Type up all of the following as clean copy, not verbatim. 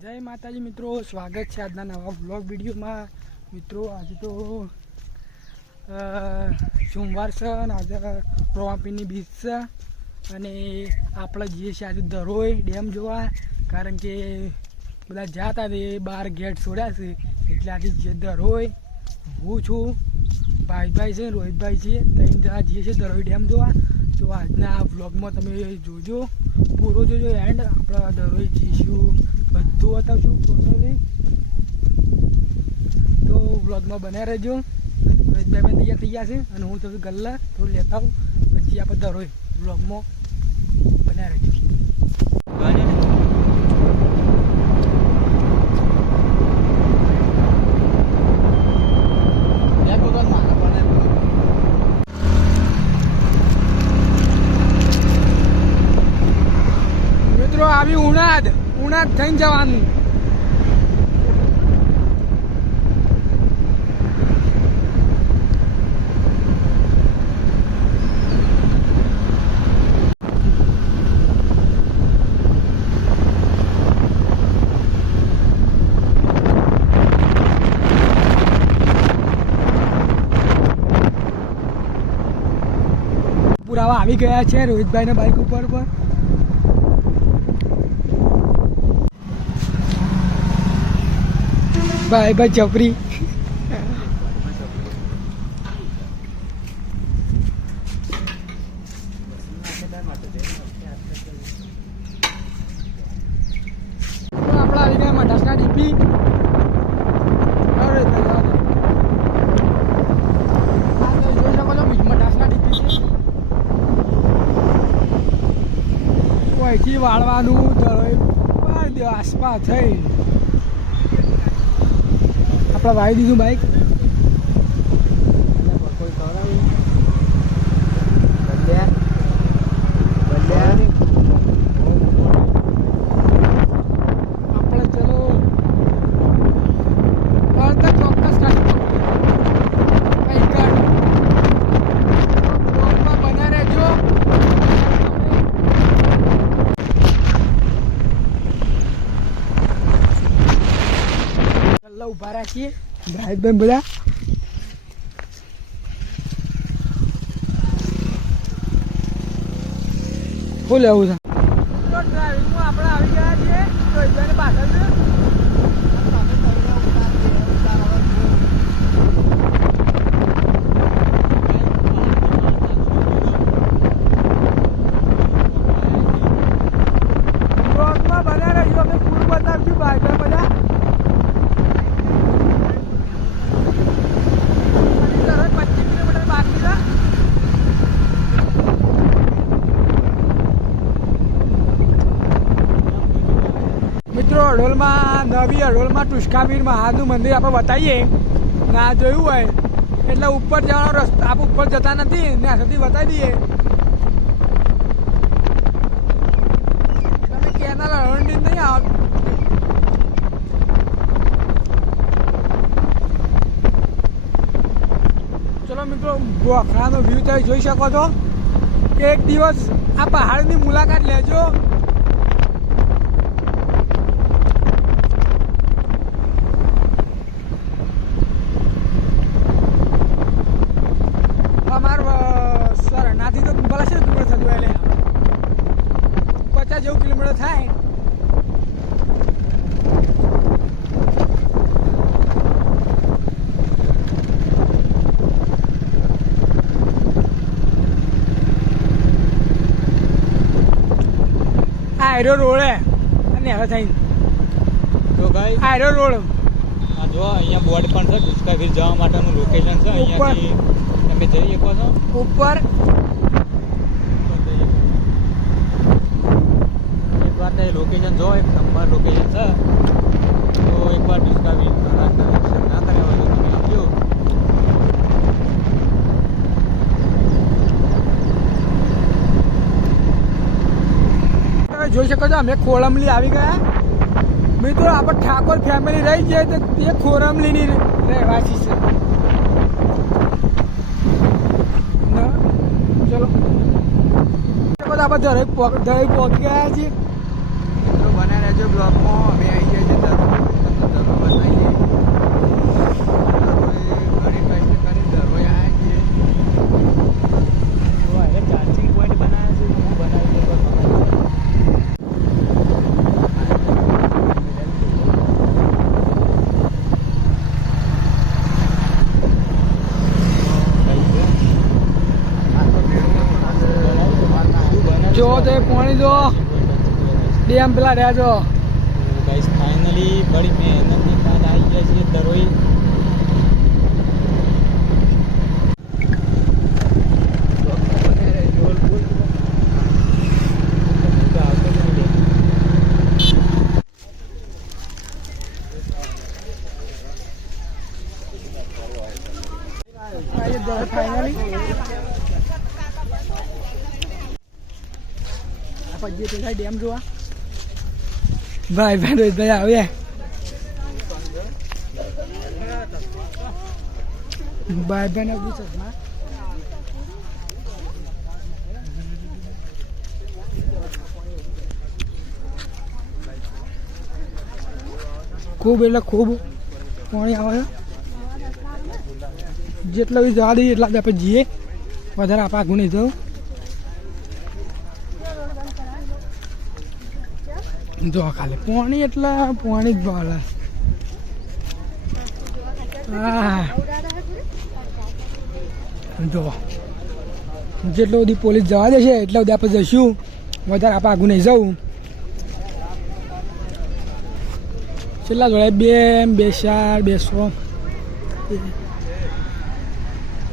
જય માતાજી મિત્રો, સ્વાગત છે આજના નવા વ્લોગ વિડીયોમાં. મિત્રો આજે તો સોમવાર છે અને આજે રોવાપીની બીચ છે અને આપણે જઈએ છીએ આજે ધરોઈ ડેમ જોવા, કારણ કે બધા જતા તે બહાર ગેટ છોડ્યા છે એટલે આજે જે ધરોઈ હું છું, ભાઈ છે, રોહિતભાઈ છે, ત્રણ જણા જઈએ છીએ ધરોઈ ડેમ જોવા. તો આજના આ વ્લોગમાં તમે જોજો, પૂરો જોજો એન્ડ. આપણે ધરોઈ જઈશું, બધું બતાવશું ટોટલી, તો વ્લોગમાં બન્યા રહેજો. રોહિતભાઈ તૈયાર થઈ ગયા છે અને હું તો ગલ્લા થોડું લેતા આવું, પછી આપણે ધરોઈ વ્લોગમાં બન્યા રહેજો. મિત્રો આવી ઉનાદ થઈને જવાનું. પુરાવા આવી ગયા છે રોહિતભાઈના બાઇક ઉપર પણ. ભાઈ ચપરી આપડા આવી ગયા મઢાસના ડીપી. જોઈ શકો છો મઢાસના ડીપી છે. અહીંથી વાળવાનું આસપાસ થઈ આપણે વાવી દીધું બાઈક. આપણે ચલો ચોક્કસ બના રહેજો. ઉભા રાખીએ ભાઈ બેન બધા. શું લેવું છે? ડ્રાઇવિંગમાં આપણે આવી ગયા છીએ રોહિતભાઈની પાછળ છે. બ્લોગમાં બના રહ્યું, અમે પૂરું બતાવશું ભાઈ બેન બધા. મિત્રો હડોલમાં નવી હડોલમાં ટુસ્કાવીર મહાદેવ મંદિર આપણે બતાવીએ, ના જોયું હોય એટલે ઉપર જવાનો રસ્તો આપણે ઉપર જતા નથી ને સુધી બતાવી દઈએ. તમે કેનાલ હળવંડી નહીં આવો. ચલો મિત્રો, ગોખરાનો વ્યૂ તમે જોઈ શકો છો. એક દિવસ આ પહાડની મુલાકાત લેજો. સરનાથી તો ભલે છે દૂર થતું, એટલે 50 જેવું કિલોમીટર થાય. આયરો રોડ અને હવે થઈ તો ભાઈ આયરો રોડ. આ જો અહીંયા બોર્ડ પણ છે, ટુસ્કાવીર જવા માટેનું લોકેશન છે. અહીંયાથી તમે જઈ શકો છો ઉપર. એકવાર તો લોકેશન જો, એક નંબર લોકેશન છે. તો એકવાર ટુસ્કાવીર મહારાજના દર્શન ના કર્યા હોય તો તમે આવજો. જોઈ શકો છો અમે ખોરમલી આવી ગયા. મિત્રો આપણે ઠાકોર ફેમિલી રહી છે તો એ ખોરમલીની રહેવાસી છે. ચલો આપણે ધરોઈ પહોંચી ગયા છીએ. બના રહેજો બ્લોગમાં. અમે આવી ગયા છીએ પાણી જો ડેમ પેલા રહ્યા જો ગાઈસ ફાઇનલી બડી મહેનતની બાદ આવી ગયા છીએ દરોઈ. ફાઇનલી પછી પેલા ડેમ જોવા ભાઈ ભાઈ આવ્યા ભાઈ ભાઈ ચશ્મા ખૂબ એટલે ખૂબ પાણી આવે છે. જેટલા બી જવા દઈએ એટલા જ આપણે જઈએ, વધારે આપણે આગું નહીં જવું. જો ખાલી પાણી એટલે પાણી જ ભાવે. હા જો જેટલો બધી પોલીસ જવા દેશે એટલા બધી આપણે જઈશું, વધારે આપણે આગું નહીં જવું. કેટલા જોડે 2 4 200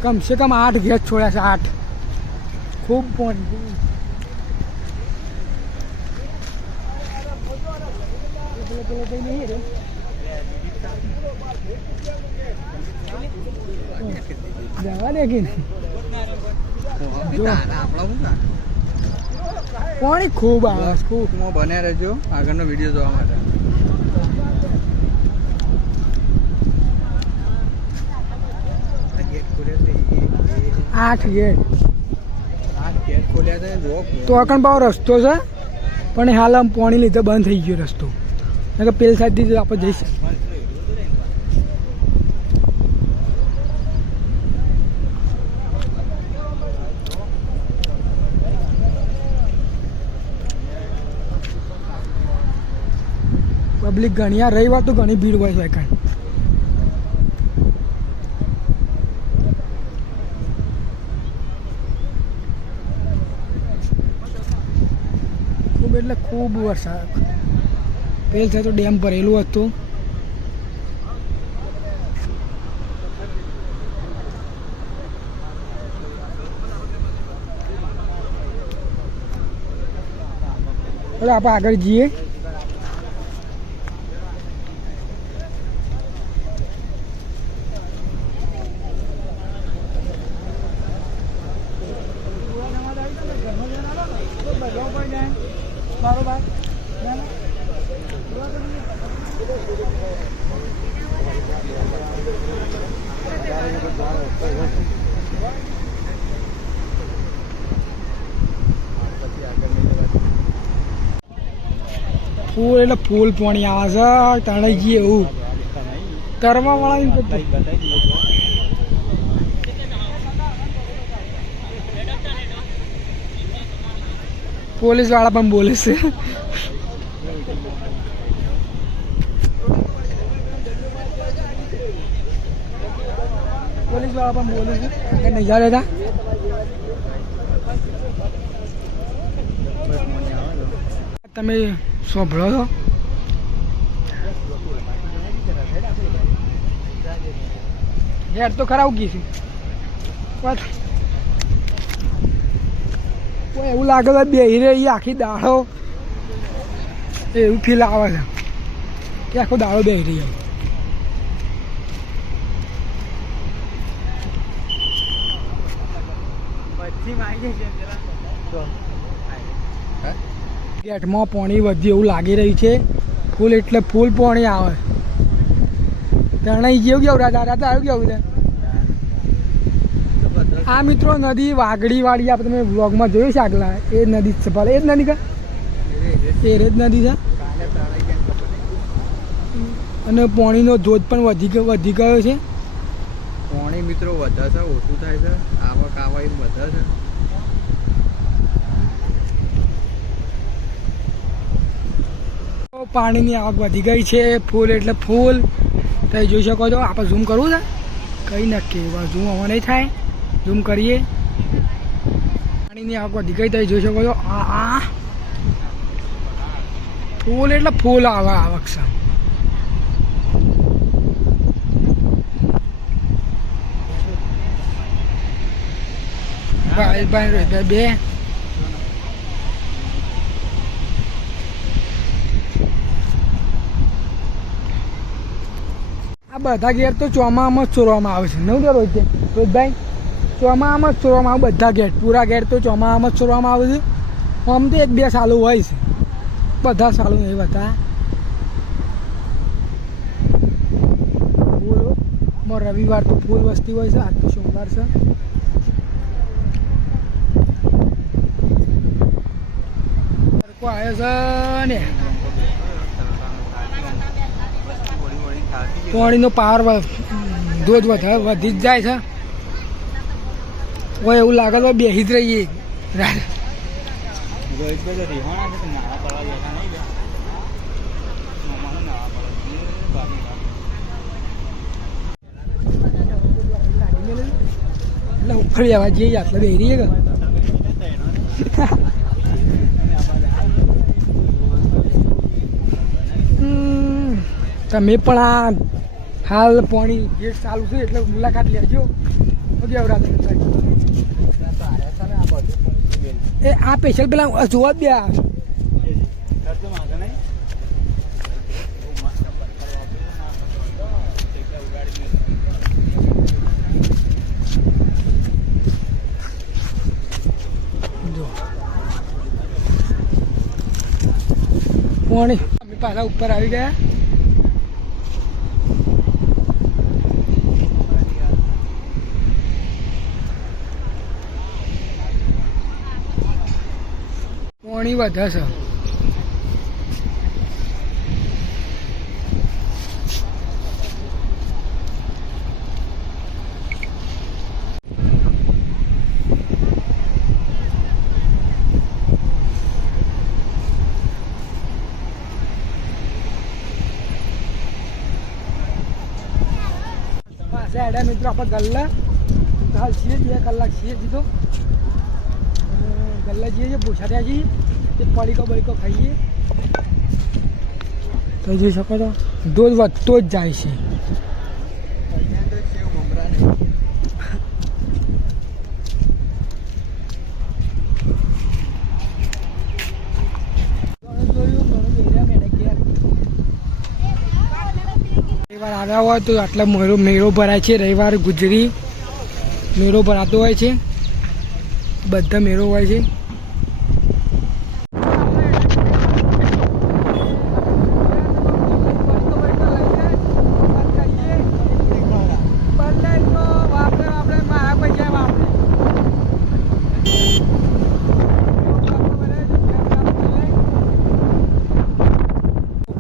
કમસે કમ 8 ગેસ છોડ્યા છે. 8 ખૂબ પાણી. જવા દે કે પાણી ખૂબ આવે. ખૂબ બન્યા રહેજો આગળનો વિડીયો જોવા માટે. 8 ગેટ ખોલ્યા છે જો તો અકણ પાવ રસ્તો છે, પણ હાલ આમ પાણી લીધે બંધ થઈ ગયો રસ્તો. કે પેલ સાઈડથી આપણે જઈશું. પબ્લિક ઘણી આ રવિવાર તો ઘણી ભીડ હોય છે. કાંઈ ખૂબ એટલે ખૂબ વરસાદ. પેલ થાય તો ડેમ ભરેલું હતું. એટલે આપણે આગળ જઈએ. ફૂલ એટલે ફૂલ પાણી આવે છે. તણાઈ જઈએ એવું તરવા વાળા. પોલીસ વાળા પણ બોલે છે. પોલીસ વાળા પણ બોલે છે કે નહીં જા લેતા. તમે સાંભળો છો હેડ તો ખરાબ ગઈ છે. એવું લાગે છે બેહી રહી આખી દાડો, એવું ફીલ આવે છે કે આખો દાડો બેહી રહી. ગેટમાં પાણી વધ્યું એવું લાગી રહ્યું છે. ફૂલ એટલે ફૂલ પાણી આવે. તણાઈ જેવું કેવું રાજા રાજા આવ્યું કેવું છે. આ મિત્રો નદી વાગડી વાળી આપણે તમે વ્લોગમાં જોયું છે આગલા, એ નદી જ છે. ભલે એ જ નદી કા એ જ નદી છે. અને પાણીનો ધોધ પણ વધી ગયો છે. પાણી મિત્રો વધે છે, ઓછું થાય છે. આવક આવાય વધે છે. પાણીની આવક વધી ગઈ છે. ફૂલ એટલે ફૂલ. તમે જોઈ શકો છો. આપણે ઝૂમ કરવું છે કંઈ નક્કી ઝૂમ હવે નહીં થાય. ઝૂમ કરીએ. પાણીની આવક વધી ગઈ તમે જોઈ શકો છો. આ ફૂલ એટલે ફૂલ આવે આવક છે. ભાઈ રોહિતભાઈ બે આ બધા ઘેર તો ચોમામાં જ ચોરવામાં આવે છે. નહીં રોહિતભાઈ ચોમામાં જ ચોરવામાં આવે બધા ઘેર. પૂરા ઘેર તો ચોમામાં જ ચોરવામાં આવે છે. આમ તો 1-2 સાલો હોય છે, બધા સાલો નહીં હતા. ફૂલ રવિવાર તો ફૂલ વસ્તી હોય છે. આજ તો સોમવાર છે. આવ્યો છે ને પાણીનો પાવર ધોધ વધી જ જાય છે. હોય એવું લાગે તો બેસી જ રહીએ. એટલે ઉખડી આવવા જઈએ આટલે બેસી રહીએ કે તમે પણ આ હાલ પાણી ગેટ ચાલુ છે એટલે મુલાકાત લેજો. એ આ સ્પેશિયલ પેલા જોવા જ દે. પાણી અમે પાછા ઉપર આવી ગયા. પાણી વધે છે. પાછા એડા મિત્રો આપણે ગલ્લા હાલ છીએ 2 કલાક છીએ જીધો ગલ્લા જઈએ છીએ પૂછાડ્યા છીએ તે પડીકો બડીકો ખાઈએ તો જોઈ શકો છો દૂધ વધતો જ જાય છે. રવિવાર આવ્યા હોય તો આટલા મેળો ભરાય છે. રવિવાર ગુજરી મેળો ભરાતો હોય છે. બધા મેળો હોય છે.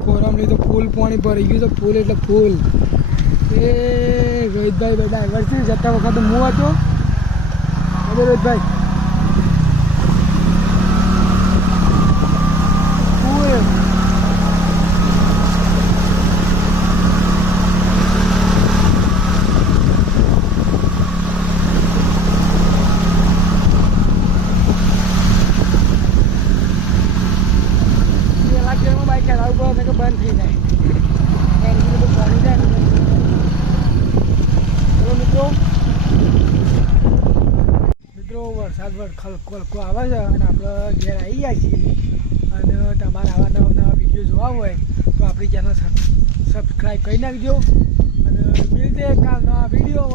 કોરમની તો ફૂલ પાણી ભરાઈ ગયું છે. ફૂલ એટલે ફૂલ. એ રોહિતભાઈ ડ્રાઈવર છે. જતા વખતે હું હતો રોહિતભાઈ. બાઈક ચલાવવું પડે કે બંધ થઈ જાય તો પાણી જાય. ચલો મિત્રો વરસાદ ખલકો આવે છે અને આપણે ઘેર આવી ગયા છીએ. અને તમારે આવા નવા વિડીયો જોવા હોય તો આપણી ચેનલ સબસ્ક્રાઈબ કરી નાખજો. અને મિલતે કાલ નવા વિડીયો.